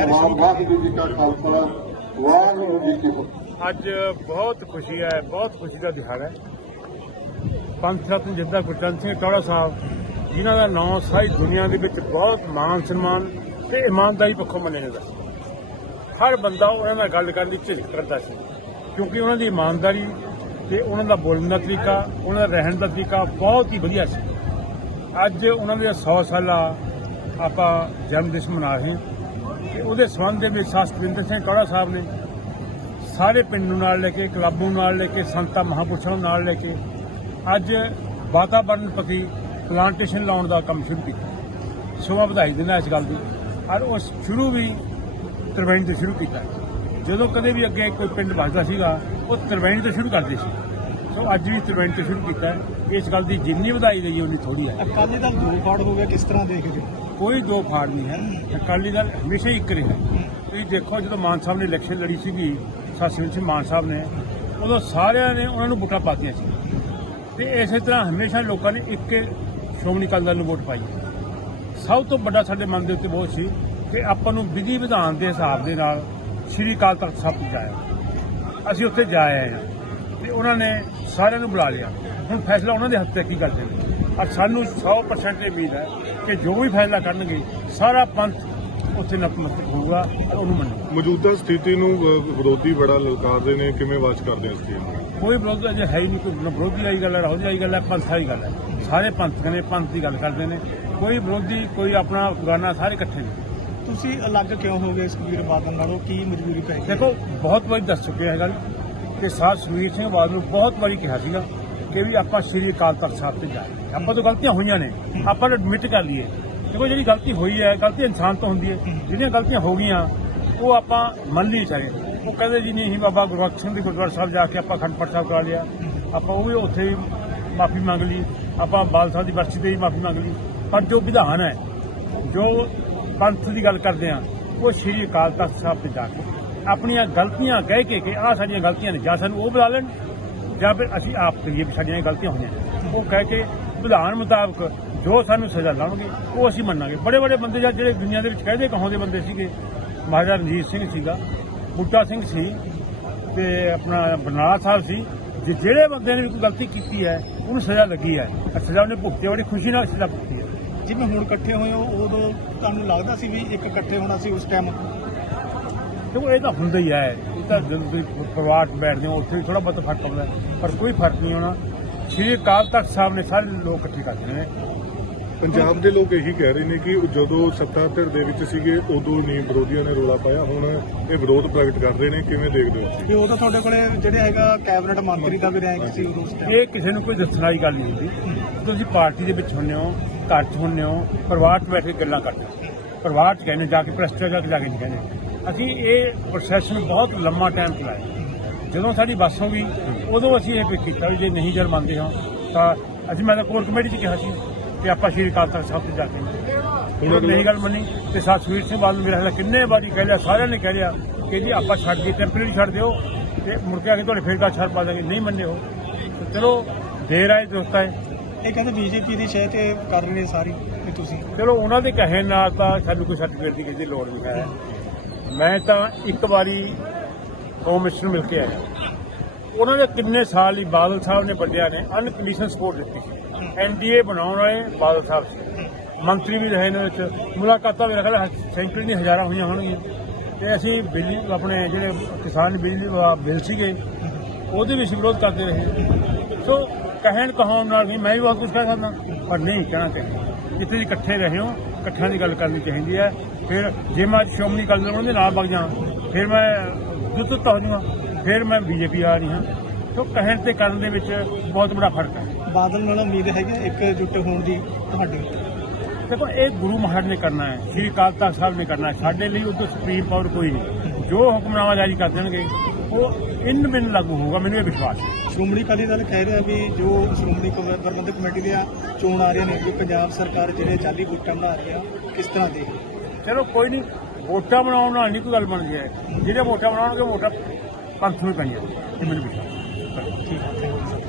ਵਾਹਿਗੁਰੂ ਜੀ ਕਾ ਖਾਲਸਾ, ਵਾਹਿਗੁਰੂ ਜੀ ਕੀ ਫਤਿਹ। ਅੱਜ ਬਹੁਤ ਖੁਸ਼ੀ ਹੈ, ਬਹੁਤ ਖੁਸ਼ੀ ਦਾ ਦਿਹਾੜਾ ਹੈ। ਪੰਥ ਰਤਨ ਜਿੱਦਾਂ ਗੁਰਚਰਨ ਸਿੰਘ ਟੌੜਾ ਸਾਹਿਬ, ਜਿਨ੍ਹਾਂ ਦਾ ਨਾਮ ਸਾਰੀ ਦੁਨੀਆ ਦੇ ਵਿੱਚ ਬਹੁਤ ਮਾਣ ਸਨਮਾਨ ਤੇ ਇਮਾਨਦਾਰੀ ਪੱਖੋਂ ਮੰਨਿਆ ਜਾਂਦਾ ਸੀ ਹਰ ਬੰਦਾ ਉਹਨਾਂ ਨਾਲ ਗੱਲ ਕਰਨ ਦੀ ਝਿਜਕ ਕਰਦਾ ਸੀ, ਕਿਉਂਕਿ ਉਹਨਾਂ ਦੀ ਇਮਾਨਦਾਰੀ ਤੇ ਉਹਨਾਂ ਦਾ ਬੋਲਣ ਦਾ ਤਰੀਕਾ, ਉਹਨਾਂ ਦਾ ਰਹਿਣ ਦਾ ਤਰੀਕਾ ਬਹੁਤ ਹੀ ਵਧੀਆ ਸੀ। ਅੱਜ ਉਹਨਾਂ ਦੇ 100 ਸਾਲਾ ਆਪਾਂ ਜਨਮ ਦਿਵਸ ਮਨਾ ਰਹੇ ਹਾਂ। ਉਹਦੇ ਸੰਬੰਧ ਦੇ ਵਿੱਚ ਸ਼ਾਸਤਰਿੰਦਰ ਸਿੰਘ ਟੌੜਾ ਸਾਹਿਬ ਨੇ ਸਾਰੇ ਪਿੰਡ ਨੂੰ ਨਾਲ ਲੈ ਕੇ, ਕਲੱਬ ਨੂੰ ਨਾਲ ਲੈ ਕੇ, ਸੰਤਾਂ ਮਹਾਂਪੁਰਸ਼ਾਂ ਨੂੰ ਨਾਲ ਲੈ ਕੇ ਅੱਜ ਵਾਤਾਵਰਣ ਪ੍ਰਤੀ ਪਲਾਂਟੇਸ਼ਨ ਲਾਉਣ ਦਾ ਕੰਮ ਸ਼ੁਰੂ ਕੀਤਾ। ਸੋ ਵਧਾਈ ਦਿੰਦਾ ਇਸ ਗੱਲ ਦੀ। ਔਰ ਉਹ ਸ਼ੁਰੂ ਵੀ ਤਰਵੈਣੀ ਤੋਂ ਸ਼ੁਰੂ ਕੀਤਾ। ਜਦੋਂ ਕਦੇ ਵੀ ਅੱਗੇ ਕੋਈ ਪਿੰਡ ਵੱਸਦਾ ਸੀਗਾ, ਉਹ ਤਰਵੈਣੀ ਤੋਂ ਸ਼ੁਰੂ ਕਰਦੇ ਸੀ। ਸੋ ਅੱਜ ਵੀ ਤੋਂ ਸ਼ੁਰੂ ਕੀਤਾ। ਇਸ ਗੱਲ ਦੀ ਜਿੰਨੀ ਵਧਾਈ ਦਈਏ ਉਨੀ ਥੋੜੀ ਹੈ। ਅਕਾਲੀ ਦਲ ਦੋ ਫਾੜ ਹੋ ਗਿਆ ਕਿਸ ਤਰ੍ਹਾਂ ਦੇਖਦੇ ਕੋਈ ਦੋ ਫਾੜ ਨਹੀਂ ਹੈ। ਅਕਾਲੀ ਦਲ ਹਮੇਸ਼ਾ ਹੀ ਇੱਕ ਰਿਹਾ ਤੁਸੀਂ ਦੇਖੋ ਜਦੋਂ ਮਾਨ ਸਾਹਿਬ ਨੇ ਇਲੈਕਸ਼ਨ ਲੜੀ ਸੀਗੀ ਸਤਿੰਦਰ ਸਿੰਘ ਮਾਨ ਸਾਹਿਬ ਨੇ ਉਦੋਂ ਸਾਰਿਆਂ ਨੇ ਉਹਨਾਂ ਨੂੰ ਵੋਟਾਂ ਪਾਤੀਆਂ ਸੀ। ਤੇ ਇਸੇ ਤਰ੍ਹਾਂ ਹਮੇਸ਼ਾ ਲੋਕਾਂ ਨੇ ਇੱਕ ਸ਼੍ਰੋਮਣੀ ਅਕਾਲੀ ਦਲ ਨੂੰ ਵੋਟ ਪਾਈ ਸਭ ਤੋਂ ਵੱਡਾ ਸਾਡੇ ਮਨ ਦੇ ਉੱਤੇ ਬੋਝ ਸੀ ਕਿ ਆਪਾਂ ਨੂੰ ਵਿਧੀ ਵਿਧਾਨ ਦੇ ਹਿਸਾਬ ਦੇ ਨਾਲ ਸ੍ਰੀ ਅਕਾਲ ਤਖਤ ਸਾਹਿਬ ਜਾਇਆ ਅਸੀਂ ਉੱਥੇ ਜਾ ਆਏ ਹਾਂ। ਤੇ ਉਹਨਾਂ ਨੇ ਸਾਰਿਆਂ ਨੂੰ ਬੁਲਾ ਲਿਆ। ਹੁਣ ਫੈਸਲਾ ਉਹਨਾਂ ਦੇ ਹੱਥ ਤੇ ਕੀ ਕਰਦੇ ਨੇ ਔਰ ਸਾਨੂੰ 100% ਇਹ ਉਮੀਦ ਹੈ ਕਿ ਜੋ ਵੀ ਫੈਸਲਾ ਕਰਨਗੇ ਸਾਰਾ ਪੰਥ ਉੱਥੇ ਨਤਮਸਤਕ ਹੋਊਗਾ ਔਰ ਉਹਨੂੰ ਮੰਨੂਗਾ ਮੌਜੂਦਾ ਸਥਿਤੀ ਨੂੰ ਵਿਰੋਧੀ ਬੜਾ ਲਲਕਾਰਦੇ ਨੇ ਕਿਵੇਂ ਵਾਚ ਕਰਦੇ ਇਸ ਚੀਜ਼ ਨੂੰ? ਕੋਈ ਵਿਰੋਧ ਅਜੇ ਹੈ ਹੀ ਨਹੀਂ ਕੋਈ ਵਿਰੋਧੀ ਵਾਲੀ ਗੱਲ ਹੈ ਰਾਹੁਲ ਵਾਲੀ ਗੱਲ ਹੈ ਪੰਥ ਵਾਲੀ ਗੱਲ ਹੈ। ਸਾਰੇ ਪੰਥ ਨੇ ਪੰਥ ਦੀ ਗੱਲ ਕਰਦੇ ਨੇ। ਕੋਈ ਵਿਰੋਧੀ ਕੋਈ ਆਪਣਾ ਬਗਾਨਾ ਸਾਰੇ ਇਕੱਠੇ ਨੇ। ਤੁਸੀਂ ਅਲੱਗ ਕਿਉਂ ਹੋ ਗਏ ਸੁਖਬੀਰ ਬਾਦਲ ਨਾਲੋਂ? ਕੀ ਮਜਬੂਰੀ ਪੈ ਗਈ? ਦੇਖੋ ਬਹੁਤ ਵਾਰੀ ਦੱਸ ਚੁੱਕੇ ਹੈ ਗੱਲ। ਕਿ ਸਾਧ ਸੁਖਬੀਰ ਸਿੰਘ ਬਾਦਲ ਨੂੰ ਬਹੁਤ ਵਾਰੀ ਕਿਹਾ ਸੀਗਾ ਕਿ ਵੀ ਆਪਾਂ ਸ੍ਰੀ ਅਕਾਲ ਤਖਤ ਸਾਹਿਬ ਤੇ ਜਾਈਏ। ਆਪਾਂ ਤੋਂ ਗਲਤੀਆਂ ਹੋਈਆਂ ਨੇ। ਆਪਾਂ ਨੂੰ ਐਡਮਿਟ ਕਰ ਲਈਏ। ਕਿਉਂਕਿ ਜਿਹੜੀ ਗਲਤੀ ਹੋਈ ਹੈ, ਗਲਤੀ ਇਨਸਾਨ ਤੋਂ ਹੁੰਦੀ ਹੈ। ਜਿਹੜੀਆਂ ਗਲਤੀਆਂ ਹੋ ਗਈਆਂ, ਉਹ ਆਪਾਂ ਮੰਨ ਲਈ ਚਾਹੇ। ਉਹ ਕਹਿੰਦੇ ਜੀ ਨਹੀਂ ਅਸੀਂ ਬਾਬਾ ਗੁਰਬਖਸ਼ ਸਿੰਘ ਦੇ ਗੁਰਦੁਆਰਾ ਸਾਹਿਬ ਜਾ ਕੇ ਆਪਾਂ ਅਖੰਡ ਪਾਠ ਸਾਹਿਬ ਕਰਾ ਲਿਆ। ਆਪਾਂ ਉਹ ਵੀ ਉੱਥੇ ਵੀ ਮਾਫੀ ਮੰਗ ਲਈ। ਆਪਾਂ ਬਾਲ ਸਾਹਿਬ ਦੀ ਬਰਸੀ ਤੇ ਵੀ ਮਾਫੀ ਮੰਗ ਲਈ। ਪਰ ਜੋ ਵਿਧਾਨ ਹੈ, ਜੋ ਪੰਥ ਦੀ ਗੱਲ ਕਰਦੇ ਆ ਉਹ ਸ੍ਰੀ ਅਕਾਲ ਤਖਤ ਸਾਹਿਬ ਤੇ ਜਾ ਕੇ ਆਪਣੀਆਂ ਗਲਤੀਆਂ ਕਹਿ ਕੇ ਕਿ ਆਹ ਸਾਡੀਆਂ ਗਲਤੀਆਂ ਨੇ, ਜਾਂ ਸਾਨੂੰ ਉਹ ਬੁਲਾ ਲੈਣ, ਜਾਂ ਫਿਰ ਅਸੀਂ ਆਪ ਕਰੀਏ ਵੀ ਸਾਡੀਆਂ ਗਲਤੀਆਂ ਹੋਈਆਂ ਉਹ ਕਹਿ ਕੇ ਵਿਧਾਨ ਮੁਤਾਬਕ ਜੋ ਸਾਨੂੰ ਸਜ਼ਾ ਲਾਉਣਗੇ, ਉਹ ਅਸੀਂ ਮੰਨਾਂਗੇ। ਬੜੇ ਬੜੇ ਬੰਦੇ ਜਾਂ ਜਿਹੜੇ ਦੁਨੀਆ ਦੇ ਵਿੱਚ ਕਹਦੇ ਕਹਾਉਂਦੇ ਬੰਦੇ ਸੀਗੇ, ਮਹਾਰਾਜਾ ਰਣਜੀਤ ਸਿੰਘ ਸੀਗਾ, ਬੂਟਾ ਸਿੰਘ ਸੀ, ਤੇ ਆਪਣਾ ਬਰਨਾਲਾ ਸਾਹਿਬ ਸੀ, ਜੇ ਜਿਹੜੇ ਬੰਦੇ ਨੇ ਵੀ ਕੋਈ ਗਲਤੀ ਕੀਤੀ ਹੈ, ਉਹਨੂੰ ਸਜ਼ਾ ਲੱਗੀ ਹੈ। ਸਜ਼ਾ ਉਹਨੇ ਭੁਗਤੀ ਬੜੀ ਖੁਸ਼ੀ ਨਾਲ ਸਜ਼ਾ ਭੁਗਤੀ ਹੈ। ਜਿਵੇਂ ਹੁਣ ਇਕੱਠੇ ਹੋਏ ਹੋ, ਉਦੋਂ ਤੁਹਾਨੂੰ ਲੱਗਦਾ ਸੀ ਵੀ ਇੱਕ ਇਕੱਠੇ ਹੋਣਾ ਸੀ ਉਸ ਟਾਈਮ ਦੇਖੋ ਇਹ ਤਾਂ ਹੁੰਦਾ ਹੀ ਹੈ। ਇਹ ਤਾਂ ਜਦੋਂ ਤੁਸੀਂ ਪਰਿਵਾਰ 'ਚ ਬੈਠਦੇ ਹੋ ਉੱਥੇ ਵੀ ਥੋੜਾ ਬਹੁਤ ਫ਼ਰਕ ਆਉਂਦਾ ਹੈ, ਪਰ ਕੋਈ ਫ਼ਰਕ ਨਹੀਂ ਹੋਣਾ ਸ਼੍ਰੀ ਅਕਾਲ ਤਖਤ ਸਾਹਿਬ ਨੇ ਸਾਰੇ ਲੋਕ ਇਕੱਠੇ ਕਰ ਦੇਣੇ ਨੇ ਪੰਜਾਬ ਦੇ ਲੋਕ ਇਹੀ ਕਹਿ ਰਹੇ ਨੇ ਕਿ ਜਦੋਂ ਸੱਤਾ ਧਿਰ ਦੇ ਵਿੱਚ ਸੀਗੇ ਉਦੋਂ ਨਹੀਂ ਵਿਰੋਧੀਆਂ ਨੇ ਰੋਲਾ ਪਾਇਆ। ਹੁਣ ਇਹ ਵਿਰੋਧ ਪ੍ਰਗਟ ਕਰ ਰਹੇ ਨੇ। ਕਿਵੇਂ ਦੇਖਦੇ ਹੋ ਤੇ ਉਦੋਂ ਤੁਹਾਡੇ ਕੋਲੇ ਜਿਹੜੇ ਹੈਗਾ ਕੈਬਨਿਟ ਮੰਤਰੀ ਦਾ ਵੀ ਰੈਂਕ ਸੀ ਉਸ ਟਾਈਮ ਇਹ ਕਿਸੇ ਨੂੰ ਕੋਈ ਦੱਸਣ ਵਾਲੀ ਗੱਲ ਨਹੀਂ ਹੁੰਦੀ। ਤੁਸੀਂ ਪਾਰਟੀ ਦੇ ਵਿੱਚ ਹੁੰਦੇ ਹੋ ਘਰ 'ਚ ਹੁੰਦੇ ਹੋ ਪਰਿਵਾਰ 'ਚ ਬੈਠ ਕੇ ਗੱਲਾਂ ਕਰਦੇ ਹੋ। ਪਰਿਵਾਰ 'ਚ ਕਹਿੰਦੇ ਜਾ ਕੇ ਪ੍ਰੈਸ 'ਚ ਜਾ ਕੇ ਜਾ ਕੇ ਨਹੀਂ ਕਹਿੰਦੇ। ਅਸੀਂ ਇਹ ਪ੍ਰੋਸੈਸ ਨੂੰ ਬਹੁਤ ਲੰਮਾ ਟਾਈਮ ਚਲਾਇਆ। ਜਦੋਂ ਸਾਡੀ ਬੱਸ ਹੋ ਗਈ ਉਦੋਂ ਅਸੀਂ ਇਹ ਪਿਕ ਕੀਤਾ ਵੀ ਜੇ ਨਹੀਂ ਜਰ ਮੰਨਦੇ ਹਾਂ ਤਾਂ ਅੱਜ ਮੈਂ ਤਾਂ ਕੋਰ ਕਮੇਟੀ 'ਚ ਕਿਹਾ ਸੀ ਕਿ ਆਪਾਂ ਸ਼੍ਰੀ ਅਕਾਲ ਤਖਤ ਸਾਹਿਬ ਤੇ ਜਾ ਕੇ ਹੁਣ ਨਹੀਂ ਗੱਲ ਮੰਨੀ ਤੇ ਸਤਿਵੀਰ ਸਿੰਘ ਬਾਦਲ ਮੇਰਾ ਖਿਆਲ ਕਿੰਨੇ ਵਾਰੀ ਕਹਿ ਲਿਆ ਸਾਰਿਆਂ ਨੇ ਕਹਿ ਲਿਆ ਕਿ ਜੀ ਆਪਾਂ ਛੱਡ ਕੇ ਟੈਂਪਰੇਰੀ ਛੱਡ ਦਿਓ ਤੇ ਮੁੜ ਕੇ ਆ ਕੇ ਤੁਹਾਡੇ ਫੇਰ ਦਾ ਛੱਡ ਪਾ ਦਾਂਗੇ ਨਹੀਂ ਮੰਨੇ ਹੋ ਤੇ ਚਲੋ ਦੇਰ ਆਏ ਦੋਸਤ ਆਏ। ਇਹ ਕਹਿੰਦੇ ਬੀਜੇਪੀ ਦੀ ਸ਼ਹਿ ਤੇ ਕਰ ਰਹੇ ਨੇ ਸਾਰੀ ਤੇ ਤੁਸੀਂ। ਚਲੋ ਉਹਨਾਂ ਦੇ ਕਹੇ ਨਾਲ ਤਾਂ ਸਾਨੂੰ ਕੋਈ ਸਰਟੀਫਿਕੇਟ ਦੀ ਕਿਸੇ ਦੀ ਲੋੜ ਨਹੀਂ ਹੈ। ਮੈਂ ਤਾਂ ਇੱਕ ਵਾਰੀ ਹੋਮ ਮਿਨਿਸਟਰ ਮਿਲ ਕੇ ਆਇਆ। ਉਹਨਾਂ ਦੇ ਕਿੰਨੇ ਸਾਲ ਹੀ ਬਾਦਲ ਸਾਹਿਬ ਨੇ ਵੱਡਿਆਂ ਨੇ ਅਨਕੰਡੀਸ਼ਨਲ ਸਪੋਰਟ ਦਿੱਤੀ ਸੀ। ਐਨਡੀਏ ਬਣਾਉਣ ਵਾਲੇ ਬਾਦਲ ਸਾਹਿਬ ਸੀ। ਮੰਤਰੀ ਵੀ ਰਹੇ ਨੇ ਵਿੱਚ। ਮੁਲਾਕਾਤਾਂ ਵੀ ਖਿਆਲ ਸੈਂਕੜੇ ਦੀਆਂ ਹਜ਼ਾਰਾਂ ਹੋਈਆਂ ਹੋਣਗੀਆਂ। ਤੇ ਅਸੀਂ ਬਿਜਲੀ, ਆਪਣੇ ਜਿਹੜੇ ਕਿਸਾਨ ਬਿਜਲੀ ਬਿੱਲ ਸੀਗੇ, ਉਹਦੇ ਵੀ ਅਸੀਂ ਵਿਰੋਧ ਕਰਦੇ ਰਹੇ। ਸੋ ਕਹਿਣ ਕਹਾਉਣ ਨਾਲ ਨਹੀਂ, ਮੈਂ ਵੀ ਬਹੁਤ ਕੁਝ ਕਹਿ ਸਕਦਾ। ਪਰ ਨਹੀਂ ਕਹਿਣਾ ਚਾਹੀਦਾ। ਜਿੱਥੇ ਇਕੱਠੇ ਰਹੇ ਹੋ, ਇਕੱਠਿਆਂ ਦੀ ਗੱਲ ਕਰਨੀ ਚਾਹੀਦੀ ਹੈ। ਫਿਰ ਜੇ ਮੈਂ ਸ਼੍ਰੋਮਣੀ ਅਕਾਲੀ ਦਲ ਦੇ ਨਾਲ ਵਗ ਜਾ ਫਿਰ ਮੈਂ ਜੁੱਤ ਹੋ ਜਾਵਾਂ ਫਿਰ ਮੈਂ ਬੀਜੇਪੀ ਆ ਰਹੀ ਹਾਂ। ਸੋ ਕਹਿਣ ਤੇ ਕਰਨ ਦੇ ਵਿੱਚ ਬਹੁਤ ਬੜਾ ਫ਼ਰਕ ਹੈ। ਬਾਦਲ ਨਾਲ ਉਮੀਦ ਹੈਗੀ ਇੱਕ ਜੁੱਟ ਹੋਣ ਦੀ ਤੁਹਾਡੀ ਦੇਖੋ ਇਹ ਗੁਰੂ ਮਹਾਰਾਜ ਨੇ ਕਰਨਾ ਹੈ ਸ੍ਰੀ ਅਕਾਲ ਤਖਤ ਸਾਹਿਬ ਨੇ ਕਰਨਾ ਹੈ। ਸਾਡੇ ਲਈ ਉਹ ਤੋਂ ਸੁਪਰੀਮ ਪਾਵਰ ਕੋਈ ਨਹੀਂ। ਜੋ ਹੁਕਮਨਾਮਾ ਜਾਰੀ ਕਰ ਦੇਣਗੇ ਉਹ ਇਨ ਬਿਨ ਲਾਗੂ ਹੋਊਗਾ ਮੈਨੂੰ ਇਹ ਵਿਸ਼ਵਾਸ ਹੈ। ਸ਼੍ਰੋਮਣੀ ਅਕਾਲੀ ਦਲ ਕਹਿ ਰਿਹਾ ਵੀ ਜੋ ਸ਼੍ਰੋਮਣੀ ਪ੍ਰਬੰਧਕ ਕਮੇਟੀ ਦੀਆਂ ਚੋਣ ਆ ਰਹੀਆਂ ਨੇ ਵੀ ਪੰਜਾਬ ਸਰਕਾਰ ਜਿਹੜੇ ਜਾਲੀ ਵੋਟਾਂ ਬਣਾ ਰਹੀ ਆ ਕਿਸ ਤਰ੍ਹਾਂ ਦੇ ਚਲੋ ਕੋਈ ਨਹੀਂ, ਵੋਟਾਂ ਬਣਾਉਣ ਨਾਲ ਨਹੀਂ ਕੋਈ ਗੱਲ ਬਣਦੀ ਹੈ। ਜਿਹੜੇ ਵੋਟਾਂ ਬਣਾਉਣਗੇ, ਵੋਟਾਂ ਪੰਥ ਨੂੰ ਹੀ ਪੈਣੀਆਂ ਇਹ ਮੈਨੂੰ ਵਿਸ਼ਵਾਸ ਠੀਕ ਹੈ